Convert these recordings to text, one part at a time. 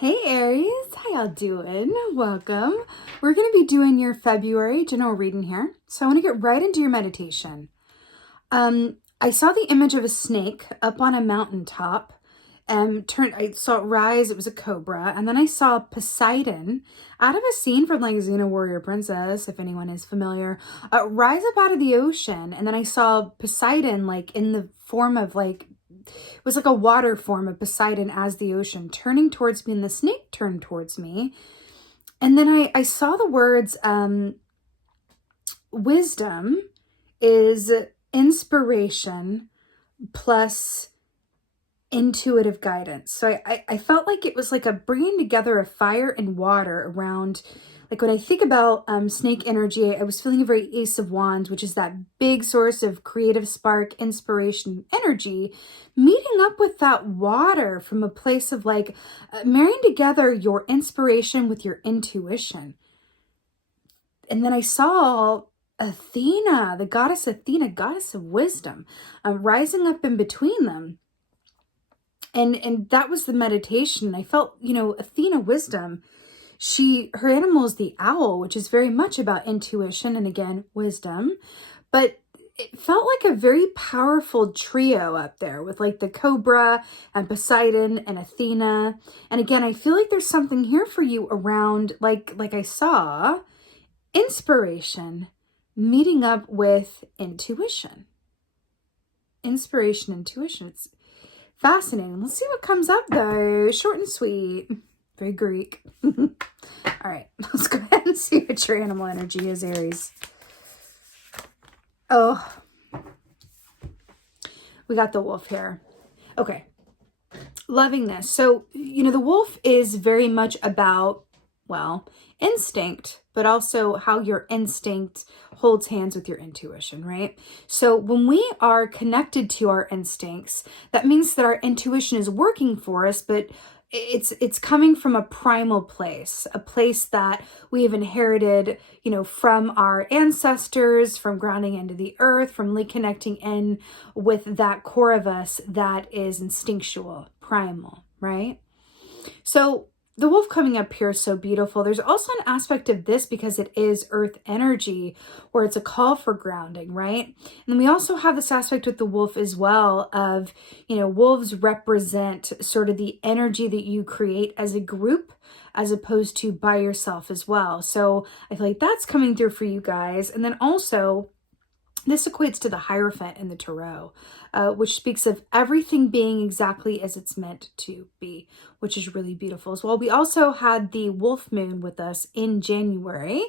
Hey Aries, how y'all doing? Welcome. We're going to be doing your February general reading here. So I want to get right into your meditation. I saw the image of a snake up on a mountaintop and I saw it rise, it was a cobra, and then I saw Poseidon out of a scene from like Xena Warrior Princess, if anyone is familiar, rise up out of the ocean, and then I saw Poseidon like in the form of like it was like a water form of Poseidon as the ocean turning towards me, and the snake turned towards me. And then I saw the words, wisdom is inspiration plus intuitive guidance. So I felt like it was like a bringing together of fire and water around, like when I think about snake energy, I was feeling a very Ace of Wands, which is that big source of creative spark, inspiration, energy, meeting up with that water from a place of like marrying together your inspiration with your intuition. And then I saw Athena, the goddess Athena, goddess of wisdom, rising up in between them. And that was the meditation. I felt, Athena wisdom, her animal is the owl, which is very much about intuition and again, wisdom. But it felt like a very powerful trio up there with like the cobra and Poseidon and Athena. And again, I feel like there's something here for you around like I saw inspiration meeting up with intuition. Inspiration, intuition. It's fascinating. Let's see what comes up though. Short and sweet. Very Greek. All right, let's go ahead and see what your animal energy is, Aries. Oh, we got the wolf here. Okay, loving this. So, the wolf is very much about, instinct, but also how your instinct holds hands with your intuition, right? So when we are connected to our instincts, that means that our intuition is working for us, but it's coming from a primal place, a place that we have inherited, from our ancestors, from grounding into the earth, from reconnecting in with that core of us that is instinctual, primal, right? So the wolf coming up here is so beautiful. There's also an aspect of this because it is earth energy where it's a call for grounding, right? And then we also have this aspect with the wolf as well of, wolves represent sort of the energy that you create as a group as opposed to by yourself as well. So I feel like that's coming through for you guys. And then also, this equates to the Hierophant in the Tarot, which speaks of everything being exactly as it's meant to be, which is really beautiful as well. We also had the Wolf Moon with us in January,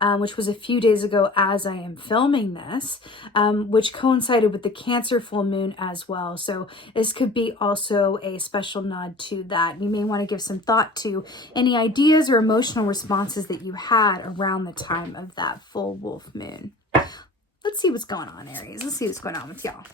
which was a few days ago as I am filming this, which coincided with the Cancer full moon as well. So this could be also a special nod to that. You may want to give some thought to any ideas or emotional responses that you had around the time of that full wolf moon. Let's see what's going on, Aries. Let's see what's going on with y'all.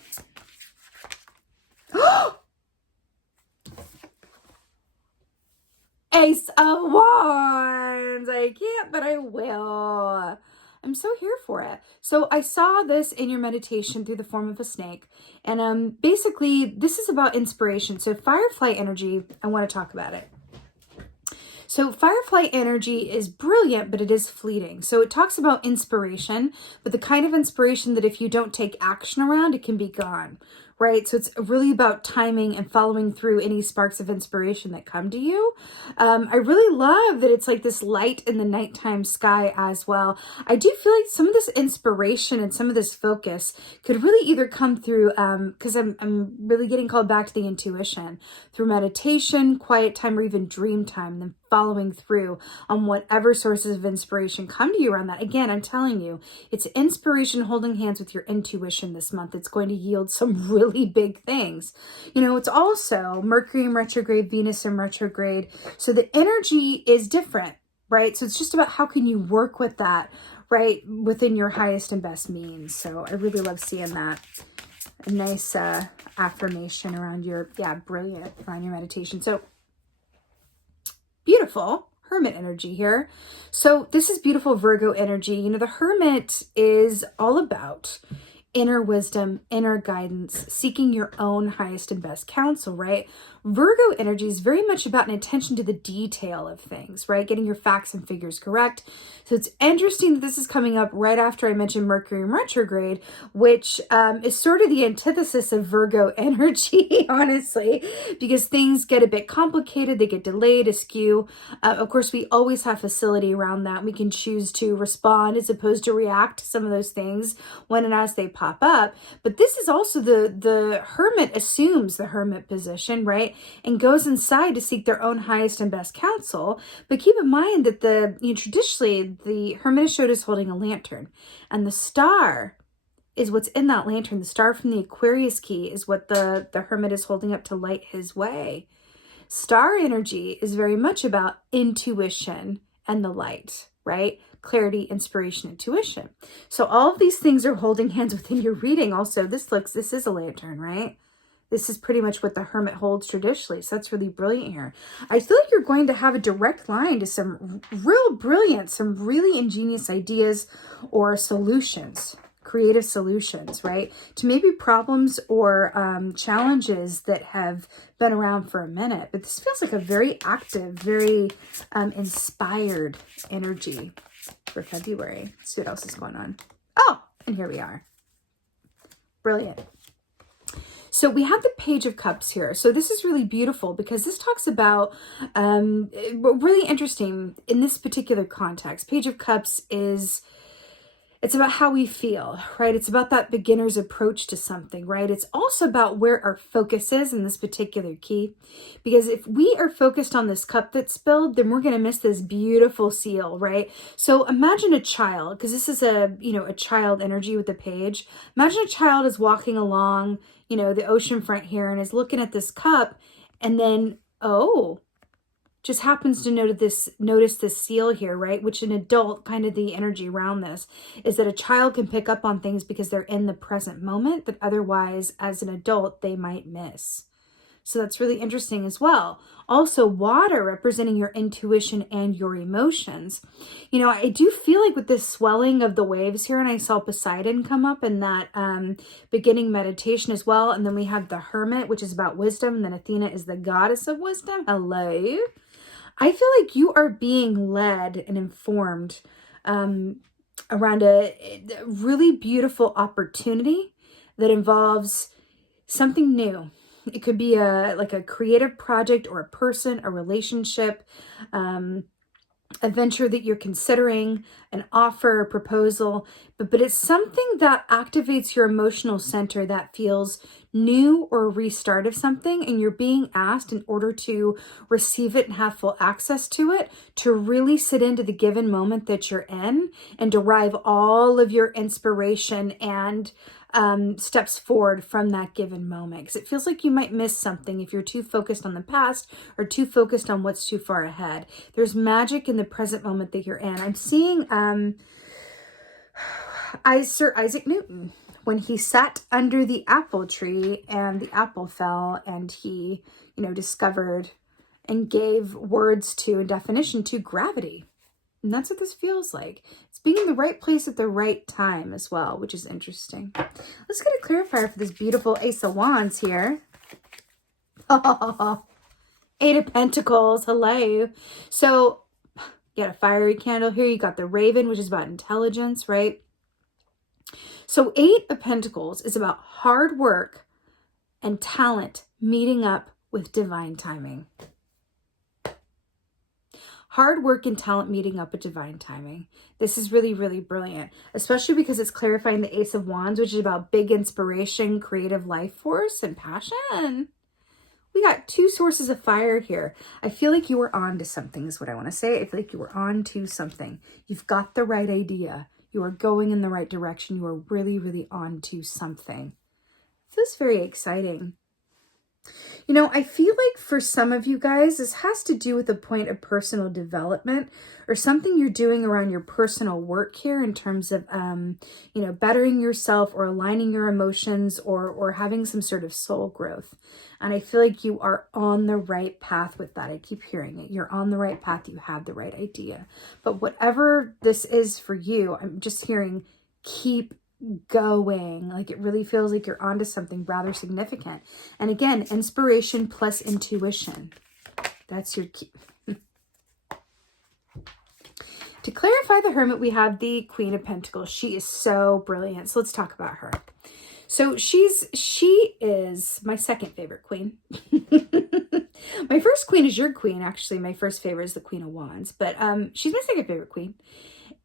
Ace of Wands. I can't, but I will. I'm so here for it. So I saw this in your meditation through the form of a snake. And basically, this is about inspiration. So firefly energy, I want to talk about it. So firefly energy is brilliant, but it is fleeting. So it talks about inspiration, but the kind of inspiration that if you don't take action around, it can be gone, right? So it's really about timing and following through any sparks of inspiration that come to you. I really love that it's like this light in the nighttime sky as well. I do feel like some of this inspiration and some of this focus could really either come through, because I'm really getting called back to the intuition through meditation, quiet time, or even dream time, and then following through on whatever sources of inspiration come to you around that. Again, I'm telling you, it's inspiration holding hands with your intuition this month. It's going to yield some really big things. It's also Mercury in retrograde, Venus in retrograde. So the energy is different, right? So it's just about how can you work with that, right, within your highest and best means. So I really love seeing that. A nice affirmation around your, brilliant, around your meditation. So beautiful Hermit energy here. So this is beautiful Virgo energy. The Hermit is all about inner wisdom, inner guidance, seeking your own highest and best counsel, right? Virgo energy is very much about an attention to the detail of things, right? Getting your facts and figures correct. So it's interesting that this is coming up right after I mentioned Mercury in retrograde, which is sort of the antithesis of Virgo energy, honestly, because things get a bit complicated, they get delayed, askew. Of course, we always have facility around that. We can choose to respond as opposed to react to some of those things when and as they pop up. But this is also the hermit assumes the hermit position, right? And goes inside to seek their own highest and best counsel. But keep in mind that traditionally the hermit is showed as holding a lantern, and the star is what's in that lantern. The star from the Aquarius key is what the hermit is holding up to light his way. Star energy is very much about intuition and the light, right? Clarity, inspiration, intuition. So all of these things are holding hands within your reading. Also, this is a lantern, right? This is pretty much what the hermit holds traditionally. So that's really brilliant here. I feel like you're going to have a direct line to some real brilliant, some really ingenious ideas or solutions, creative solutions, right? To maybe problems or challenges that have been around for a minute. But this feels like a very active, very inspired energy for February. Let's see what else is going on. Oh, and here we are. Brilliant. So we have the Page of Cups here. So this is really beautiful because this talks about, really interesting in this particular context. Page of Cups it's about how we feel, right? It's about that beginner's approach to something, right? It's also about where our focus is in this particular key. Because if we are focused on this cup that's spilled, then we're going to miss this beautiful seal, right? So imagine a child, because this is a child energy with the page. Imagine a child is walking along, the ocean front here and is looking at this cup and then, just happens to notice this seal here, right? Which an adult, kind of the energy around this, is that a child can pick up on things because they're in the present moment that otherwise, as an adult, they might miss. So that's really interesting as well. Also, water representing your intuition and your emotions. I do feel like with this swelling of the waves here, and I saw Poseidon come up in that beginning meditation as well. And then we have the Hermit, which is about wisdom. And then Athena is the goddess of wisdom. Hello. I feel like you are being led and informed around a really beautiful opportunity that involves something new. It could be a creative project or a person, a relationship, a venture that you're considering, an offer, a proposal, but it's something that activates your emotional center that feels new or a restart of something, and you're being asked in order to receive it and have full access to it, to really sit into the given moment that you're in and derive all of your inspiration and steps forward from that given moment. Because it feels like you might miss something if you're too focused on the past or too focused on what's too far ahead. There's magic in the present moment that you're in. I'm seeing Sir Isaac Newton when he sat under the apple tree and the apple fell, and he, discovered and gave words to and definition to gravity. And that's what this feels like. It's being in the right place at the right time as well, which is interesting. Let's get a clarifier for this beautiful Ace of Wands here. Oh, Eight of Pentacles. Hello. So you got a fiery candle here. You got the Raven, which is about intelligence, right? So Eight of Pentacles is about hard work and talent meeting up with divine timing. Hard work and talent meeting up with divine timing. This is really, really brilliant, especially because it's clarifying the Ace of Wands, which is about big inspiration, creative life force, and passion. We got two sources of fire here. I feel like you were on to something is what I want to say. I feel like you were on to something. You've got the right idea. You are going in the right direction. You are really, really on to something. This is very exciting. I feel like for some of you guys, this has to do with a point of personal development or something you're doing around your personal work here in terms of, bettering yourself or aligning your emotions or having some sort of soul growth. And I feel like you are on the right path with that. I keep hearing it. You're on the right path. You have the right idea. But whatever this is for you, I'm just hearing keep going. Like it really feels like you're onto something rather significant. And again, inspiration plus intuition. That's your key. To clarify the Hermit, we have the Queen of Pentacles. She is so brilliant. So let's talk about her. So she is my second favorite queen. My first queen is your queen. Actually, my first favorite is the Queen of Wands, but she's my second favorite queen.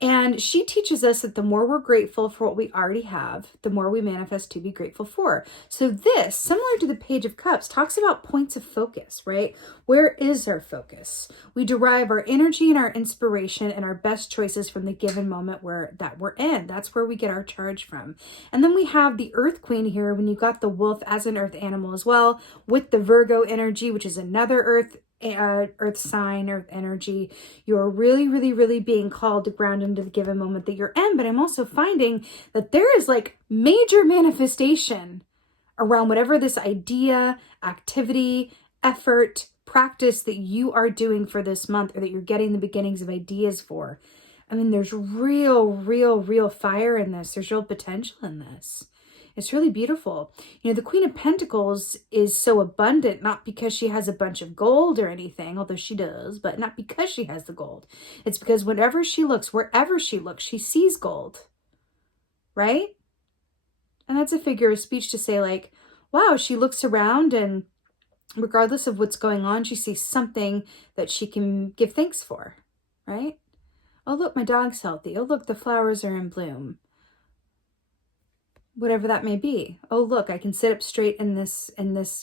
And she teaches us that the more we're grateful for what we already have, the more we manifest to be grateful for. So this, similar to the Page of Cups, talks about points of focus, right? Where is our focus? We derive our energy and our inspiration and our best choices from the given moment that we're in. That's where we get our charge from. And then we have the Earth Queen here, when you got the wolf as an earth animal as well, with the Virgo energy, which is another earth sign, earth energy. You're really being called to ground into the given moment that you're in. But I'm also finding that there is like major manifestation around whatever this idea, activity, effort, practice that you are doing for this month, or that you're getting the beginnings of ideas for. I mean, there's real fire in this. There's real potential in this. It's really beautiful. You know, the Queen of Pentacles is so abundant, not because she has a bunch of gold or anything, although she does, but not because she has the gold. It's because whenever she looks, wherever she looks, she sees gold, right? And that's a figure of speech to say like, wow, she looks around and regardless of what's going on, she sees something that she can give thanks for, right? Oh, look, my dog's healthy. Oh, look, the flowers are in bloom. Whatever that may be. Oh, look, I can sit up straight in this,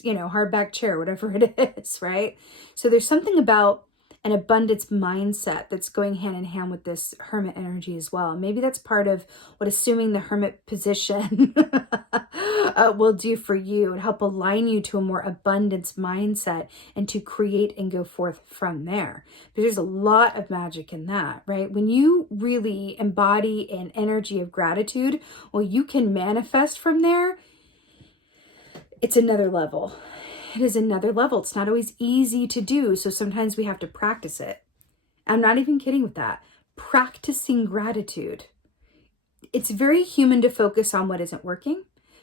you know, hardback chair, whatever it is, right? So there's something about an abundance mindset that's going hand in hand with this Hermit energy as well. Maybe that's part of what assuming the Hermit position will do for you and help align you to a more abundance mindset and to create and go forth from there. But there's a lot of magic in that, right? When you really embody an energy of gratitude, well, you can manifest from there. It's another level. It is another level. It's not always easy to do. So sometimes we have to practice it. I'm not even kidding with that. Practicing gratitude. It's very human to focus on what isn't working,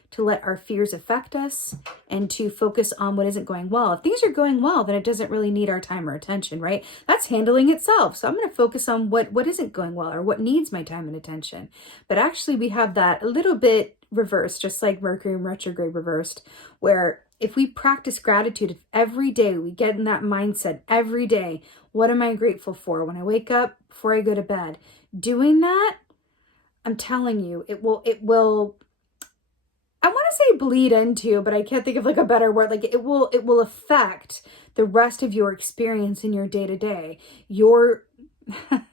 to let our fears affect us, and to focus on what isn't going well. If things are going well, then it doesn't really need our time or attention, right? That's handling itself. So I'm going to focus on what isn't going well or what needs my time and attention. But actually we have that a little bit reversed, just like Mercury in retrograde reversed, where if we practice gratitude, if every day we get in that mindset, every day, what am I grateful for when I wake up, before I go to bed? Doing that, I'm telling you, it will, I want to say bleed into, but I can't think of like a better word. Like it will affect the rest of your experience in your day-to-day. Your,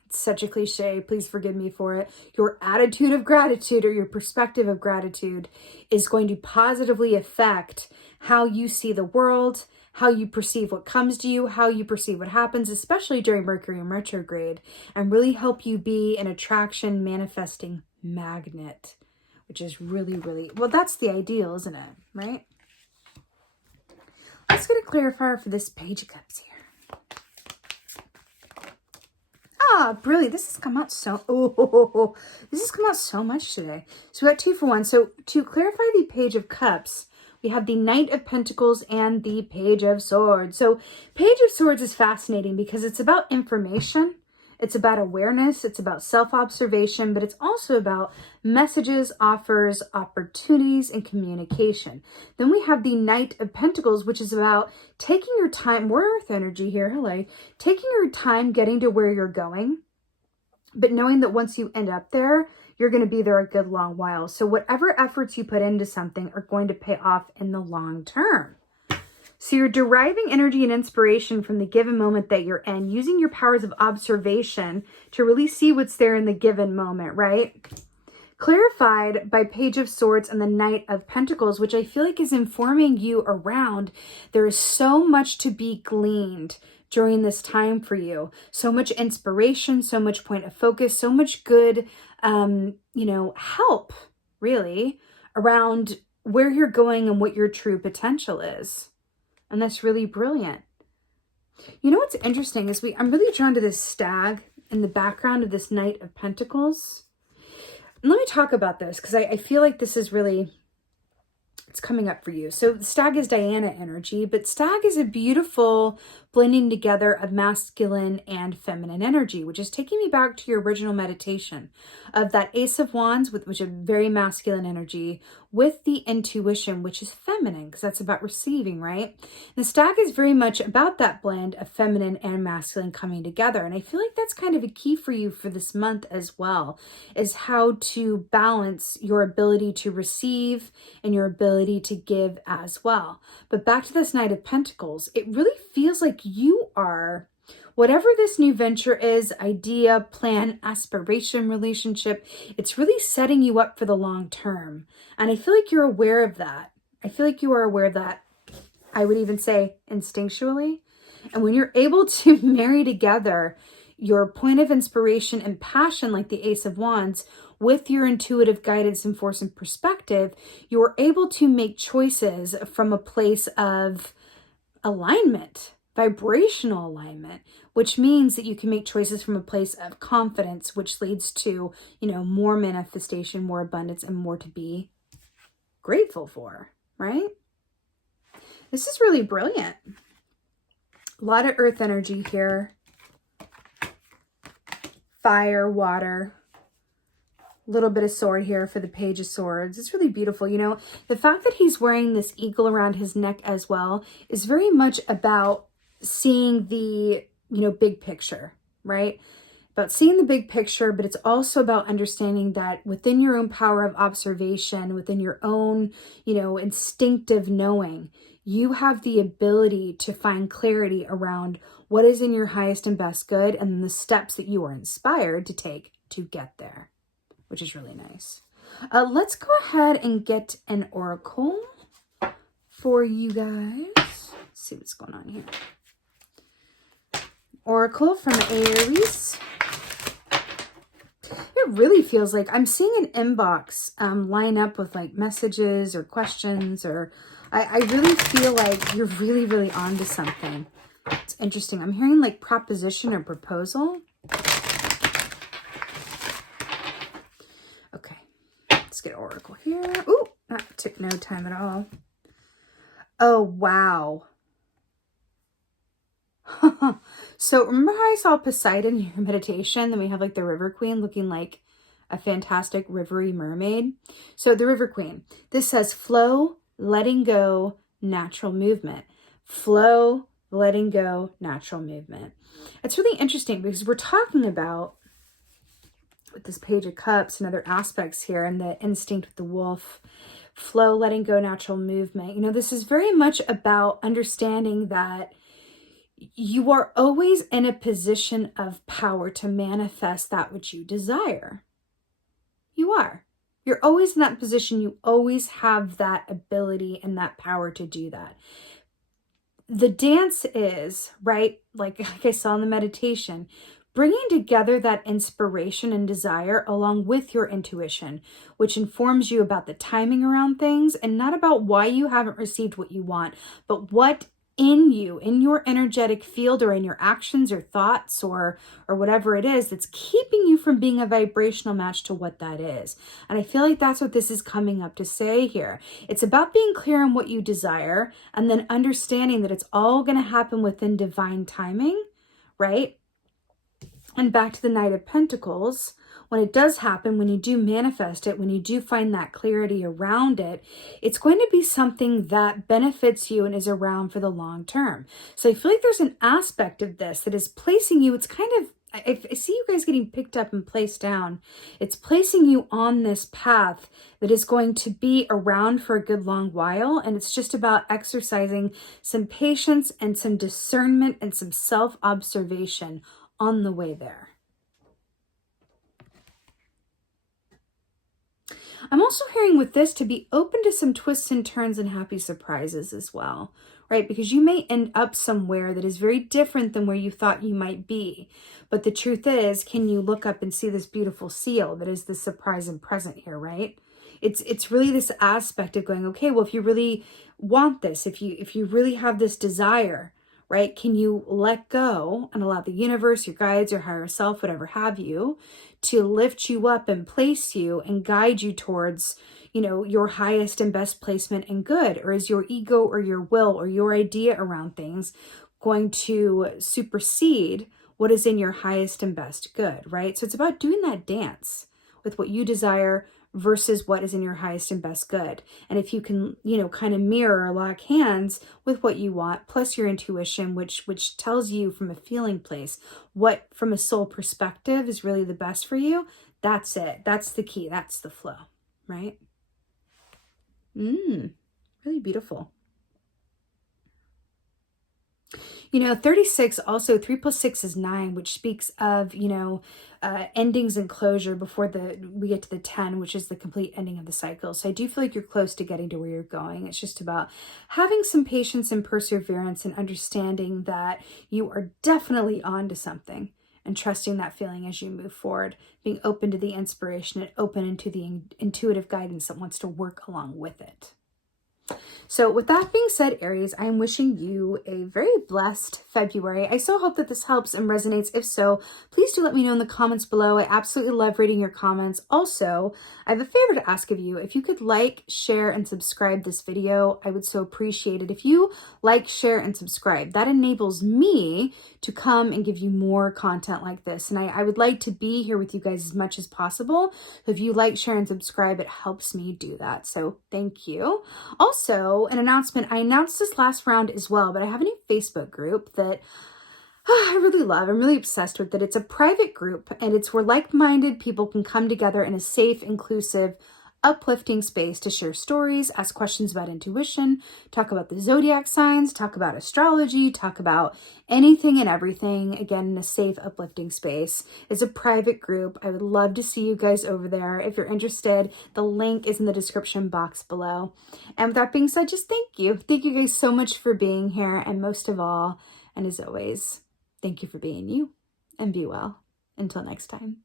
such a cliche, please forgive me for it. Your attitude of gratitude or your perspective of gratitude is going to positively affect how you see the world, how you perceive what comes to you, how you perceive what happens, especially during Mercury in retrograde, and really help you be an attraction manifesting magnet, which is really, well, that's the ideal, isn't it? Right? Let's get a clarifier for this Page of Cups here. Ah, brilliant. This has come out so, this has come out so much today. So we got 2 for 1. So to clarify the Page of Cups, we have the Knight of Pentacles and the Page of Swords. So Page of Swords is fascinating because it's about information. It's about awareness. It's about self-observation, but it's also about messages, offers, opportunities, and communication. Then we have the Knight of Pentacles, which is about taking your time. More earth energy here. Hello. Taking your time getting to where you're going, but knowing that once you end up there, you're going to be there a good long while. So whatever efforts you put into something are going to pay off in the long term. So you're deriving energy and inspiration from the given moment that you're in, using your powers of observation to really see what's there in the given moment, right? Clarified by Page of Swords and the Knight of Pentacles, which I feel like is informing you around there is so much to be gleaned during this time for you. So much inspiration, so much point of focus, so much good, help really around where you're going and what your true potential is. And that's really brilliant. You know what's interesting is I'm really drawn to this stag in the background of this Knight of Pentacles. And let me talk about this because I feel like this is really, it's coming up for you. So stag is Diana energy, but stag is a beautiful blending together of masculine and feminine energy, which is taking me back to your original meditation of that Ace of Wands, which is very masculine energy, with the intuition, which is feminine, because that's about receiving, right? The stag is very much about that blend of feminine and masculine coming together. And I feel like that's kind of a key for you for this month as well, is how to balance your ability to receive and your ability to give as well. But back to this Knight of Pentacles, it really feels like you are, whatever this new venture is, idea, plan, aspiration, relationship, it's really setting you up for the long term. And I feel like you're aware of that. I feel like you are aware of that. I would even say instinctually. And when you're able to marry together your point of inspiration and passion, like the Ace of Wands, with your intuitive guidance and force and perspective, you're able to make choices from a place of alignment, vibrational alignment, which means that you can make choices from a place of confidence, which leads to, more manifestation, more abundance, and more to be grateful for, right? This is really brilliant. A lot of earth energy here. Fire, water, a little bit of sword here for the Page of Swords. It's really beautiful. The fact that he's wearing this eagle around his neck as well is very much about seeing the, big picture, right? About seeing the big picture, but it's also about understanding that within your own power of observation, within your own, instinctive knowing, you have the ability to find clarity around what is in your highest and best good and the steps that you are inspired to take to get there, which is really nice. Let's go ahead and get an oracle for you guys. Let's see what's going on here. Oracle from Aries. It really feels like I'm seeing an inbox line up with like messages or questions, or I really feel like you're really, really onto something. It's interesting. I'm hearing like proposition or proposal. Okay, let's get oracle here. Ooh, that took no time at all. Oh, wow. So remember how I saw Poseidon in your meditation? Then we have like the River Queen looking like a fantastic rivery mermaid. So the River Queen, this says flow, letting go, natural movement. Flow, letting go, natural movement. It's really interesting because we're talking about, with this Page of Cups and other aspects here, and the instinct with the wolf, flow, letting go, natural movement. This is very much about understanding that you are always in a position of power to manifest that which you desire. You are. You're always in that position. You always have that ability and that power to do that. The dance is, right, like I saw in the meditation, bringing together that inspiration and desire along with your intuition, which informs you about the timing around things and not about why you haven't received what you want, but what in you, in your energetic field or in your actions or thoughts or whatever it is that's keeping you from being a vibrational match to what that is. And I feel like that's what this is coming up to say here. It's about being clear on what you desire and then understanding that it's all going to happen within divine timing, right? And back to the Knight of Pentacles, when it does happen, when you do manifest it, when you do find that clarity around it, it's going to be something that benefits you and is around for the long term. So I feel like there's an aspect of this that is placing you, it's kind of, I see you guys getting picked up and placed down. It's placing you on this path that is going to be around for a good long while. And it's just about exercising some patience and some discernment and some self-observation on the way there. I'm also hearing with this to be open to some twists and turns and happy surprises as well, right? Because you may end up somewhere that is very different than where you thought you might be. But the truth is, can you look up and see this beautiful seal that is the surprise and present here, right? It's really this aspect of going, okay, well, if you really want this, if you really have this desire, right? Can you let go and allow the universe, your guides, your higher self, whatever have you, to lift you up and place you and guide you towards, you know, your highest and best placement and good? Or is your ego or your will or your idea around things going to supersede what is in your highest and best good, right? So it's about doing that dance with what you desire versus what is in your highest and best good. And if you can, you know, kind of mirror or lock hands with what you want, plus your intuition, which tells you from a feeling place what from a soul perspective is really the best for you, that's it. That's the key. That's the flow, right? Really beautiful. You know, 36, also 3 plus 6 is 9, which speaks of, you know, endings and closure before we get to the 10, which is the complete ending of the cycle. So I do feel like you're close to getting to where you're going. It's just about having some patience and perseverance and understanding that you are definitely on to something, and trusting that feeling as you move forward, being open to the inspiration and open into the intuitive guidance that wants to work along with it. So with that being said, Aries, I am wishing you a very blessed February. I so hope that this helps and resonates. If so, please do let me know in the comments below. I absolutely love reading your comments. Also, I have a favor to ask of you. If you could like, share, and subscribe this video, I would so appreciate it. If you like, share, and subscribe, that enables me to come and give you more content like this. And I would like to be here with you guys as much as possible. So if you like, share, and subscribe, it helps me do that. So thank you. Also, an announcement. I announced this last round as well, but I have a new Facebook group that I really love. I'm really obsessed with it. It's a private group, and it's where like-minded people can come together in a safe, inclusive, uplifting space to share stories, ask questions about intuition, talk about the zodiac signs, talk about astrology, talk about anything and everything, again, in a safe, uplifting space. It's a private group. I would love to see you guys over there. If you're interested, the link is in the description box below. And with that being said, just thank you. Thank you guys so much for being here. And most of all, and as always, thank you for being you, and be well. Until next time.